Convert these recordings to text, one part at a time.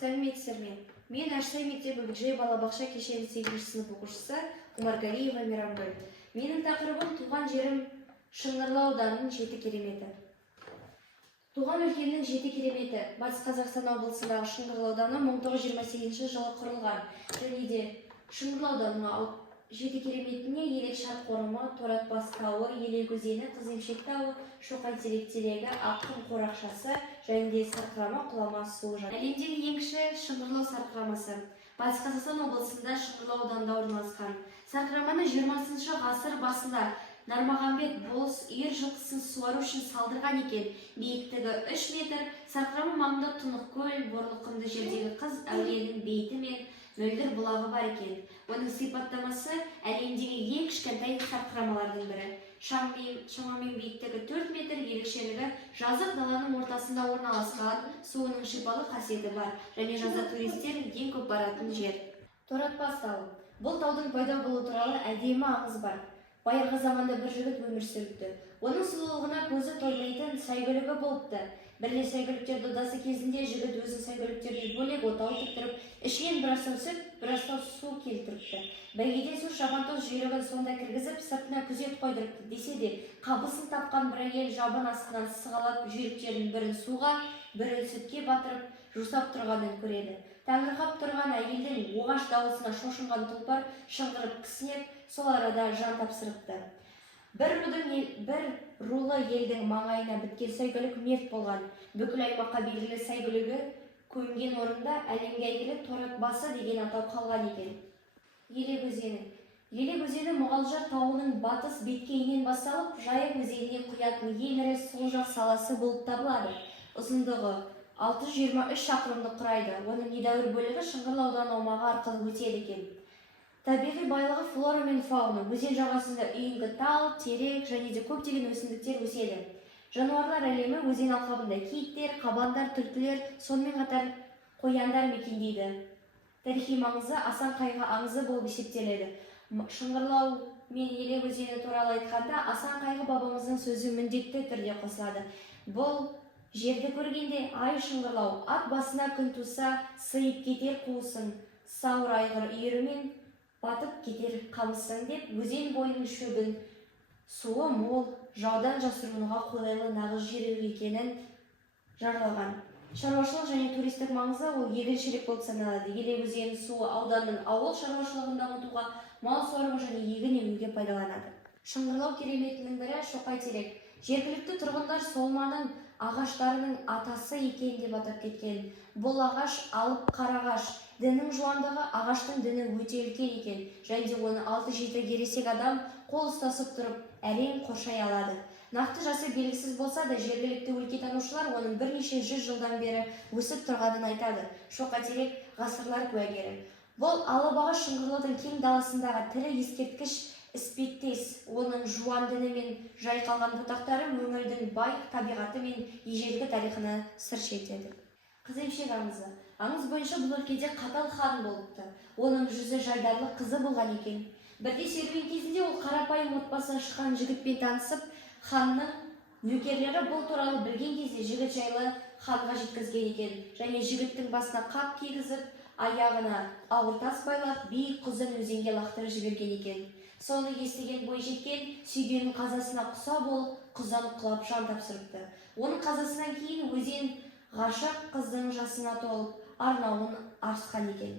Сәлеметсіздер ме? Мен Аштай мектебі Бүкжей балабақша кешені 8-ші сынып оқушысы Умаргалиева Мейрамгүл. Менің тақырыбым туған жерім Шыңғырлау ауданының 7 кереметі. Туған өлкемнің 7 кереметі Батыс Қазақстан облысындағы Шыңғырлау ауданы 1928 жылы құрылған. Және де Шыңғырлау ауданының 7 кереметіне Елек Шарқ қорымы, Торатбас тауы, Елек өзені, Қыземшек тауы, Шоқай теректері, Аққұм қорақшасы және де Сарқырама құлама суы жатыр. Әлемдегі ең кіші Шыңғырлау сарқырамасы Батыс Қазақстан облысында Шыңғырлау ауданында орналасқан. Сарқыраманы 20 ғасыр басында Нармағамбет болыс үйір жылқысын суару үшін салдырған екен. Биіктігі 3 метр. Сарқырама маңында Тұнық көл, Борлықынды жердегі Қыз әулиенің бейіті мен мөлдір бұлағы бар екен. Оның сипаттамасы әлемдегі ең кішкентай сарқырамалардың бірі. Шамамен биіктігі 4 метр, ерекшелігі жазық даланың ортасында орналасқан, суының шипалы қасиеті бар және жазда туристер ең көп баратын жер. Торатбас тауы. Бұл таудың пайда болуы туралы әдемі аңыз бар. Байырғы заманда бір жігіт өмір сүріпті. Оның сұлулығына көзі тоймайтын сәйгүлігі болыпты. Бірле сәйгүліктер додасы кезінде жігіт өзінің сәйгүліктерден бөлек отау тіктіріп, ішінен бір астау сүт, бір астау су келтіріпті. Бәйгеден соң шабандоз жүйрігін сонда кіргізіп, сыртына күзет қойдырыпты. Десе де, қабысын тапқан бір әйел жабын астынан сығалап жүйріктердің бірін суға, бірін сүтке батырып, жусап тұрғанын көреді. Таңырқап тұрған әйелдің оғаш дауысына шошынған тұлпар шыңғырып кісінеп, сол арада жан тапсырыпты. Бір рулы елдің маңайына біткен сәйгүлік мерт болған. Бүкіл аймаққа белгілі сәйгүлігі көмген орында әлемге әйгілі Торатбасы деген атау қалған екен. Елек өзені. Елек өзені Мұғалжар тауының батыс беткейінен басталып, Жайық өзеніне құятын ең ірі сол жақ саласы болып табылады. Ұзындығы 623 шақырымды құрайды. Оның недәуір бөлігі Шыңғырлау ауданы аумағы арқылы өтеді екен. Табиғи байлығы флора мен фауна. Өзен жағасында үйеңкі тал, терек және де көптеген өсімдіктер өседі. Жануарлар әлемі өзен алқабында киіктер, қабандар, түлкілер, сонымен қатар қояндар мекендейді. Тарихи маңызы Асан Қайғы аңызы болып есептеледі. Шыңғырлау мен Елек өзені туралы айтқанда Асан Қайғы бабамыздың сөзі міндетті түрде қосылады. Бұл жерді көргенде ай шыңғырлау, ат басына күн туса, сыйып кетер қуысын, сауыр айғыр үйірімен батып кетер қамысын деп, өзен бойының шөбін, суы мол, жаудан жасыруға қолайлы нағыз жер екенін жарлаған. Шаруашылық және туристік маңызы ол егіншілік болып саналады. Елек өзені суы ауданның ауыл шаруашылығын дамытуға, мал сорғы және егін егуге пайдаланады. Шыңғырлау кереметінің бірі Шоқай терек. Жергілікті тұрғындар солманың ағаштарының атасы екен деп атап кеткен. Бұл ағаш алып қарағаш. Діннің жуандығы ағаштың діні өте үлкен екен. Және де оны 6-7 ересек адам қол ұстасып тұрып, әрең қоршай алады. Нақты жасы белгісіз болса да, жергілікті өлкетанушылар оның бірнеше 100 жылдан бері өсіп тұрғанын айтады. Шоқай терек ғасырлар куәгері. Бұл алып ағаш Шыңғырлаудың кең даласындағы тірі ескерткіш іспеттес. Оның жуан діні мен жайқалған бұтақтары өңірдің бай табиғаты мен ежелгі тарихына сыр шертеді. Қыземшек аңызы. Аңыз бойынша бұл өлкеде қатал хан болыпты. Оның жүзі жайдарлы қызы болған екен. Бірде серуен кезінде ол қарапайым отбасынан шыққан жігітпен танысып, ханның нөкерлері бұл туралы білген кезде жігіт жайлы ханға жеткізген екен. Және жігіттің басына қап кигізіп, аяғына ауыр тас байлап, биік құзын өзенге лақтырып жіберген екен. Соны естіген бойжеткен сүйгенінің қазасына құса болып, құзан құлап жан тапсырыпты. Оның қазасынан кейін өзен ғашық қыздың жасына толып, арнауын арысқан екен.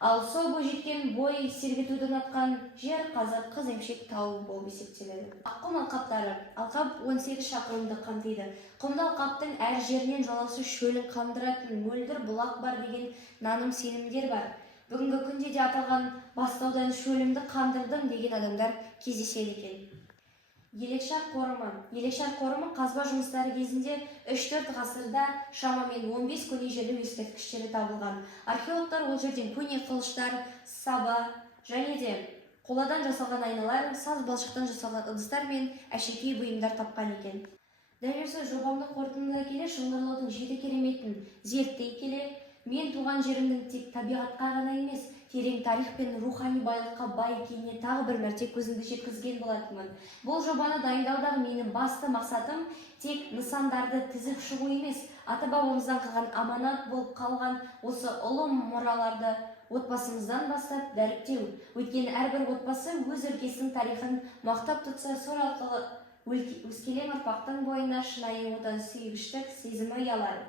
Ал сол бойжеткен бой сергітуді ұнатқан жер қазір Қыземшек тауы болып есептеледі. Аққұм алқаптары. Алқап 18 шақырымды қамтиды. Құмды алқаптың әр жерінен жолаушы шөлін қамдыратын мөлдір бұлақ бар деген наным сенімдер бар. Бүгінгі күнде де аталған бастаудан шөлімді қандырдым деген адамдар кездеседі екен. Елек Шарқ қорымы. Елек Шарқ қорымы қазба жұмыстары кезінде 3-4 ғасырда шамамен 15 көне жерлеу ескерткіштері табылған. Археологтар ол жерден көне қылыштар, саба және де қоладан жасалған айналар, саз балшықтан жасалған ыдыстар мен әшекей бұйымдар тапқан екен. Дәл осы жобамды қорытындылай келе Шыңғырлаудың 7 кереметін зерттей келе, мен туған жерімнің тек табиғатқа ғана емес, терең тарих пен рухани байлыққа бай екеніне тағы бір мәрте көзімді жеткізген болатынмын. Бұл жобаны дайындаудағы менің басты мақсатым тек нысандарды тізіп шығу емес, ата бабамыздан қалған аманат болып қалған осы ұлы мұраларды отбасымыздан бастап дәріптеу. Өйткені әрбір отбасы өз өлкесінің тарихын мақтап тұтса, сол арқылы өскелең ұрпақтың бойына шынайы отансүйгіштік сезімі ұялады.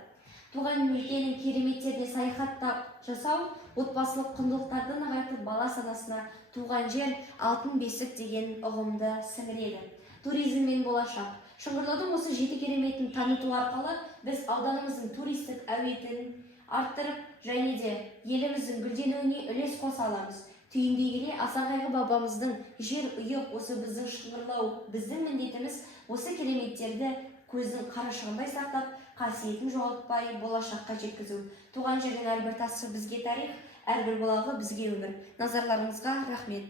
Туған өлкенің кереметтеріне саяхаттап жасау, отбасылық құндылықтарды нығайтып, бала санасына туған жер алтын бесік деген ұғымды сіңіреді. Туризм мен болашақ. Шыңғырлаудың осы 7 кереметін таныту арқылы біз ауданымыздың туристік әуетін арттырып, және де еліміздің гүлденуіне үлес қоса аламыз. Түйіндей келе, Асан Қайғы бабамыздың жер ұйық, осы біздің Шыңғырлау, біздің міндетіміз осы кереметтерді көздің қарашығындай сақтап, қасиетін жоғалтпай болашаққа жеткізу. Туған жердің әрбір тасы бізге тарих, әрбір бұлағы бізге өмір. Назарларыңызға рахмет.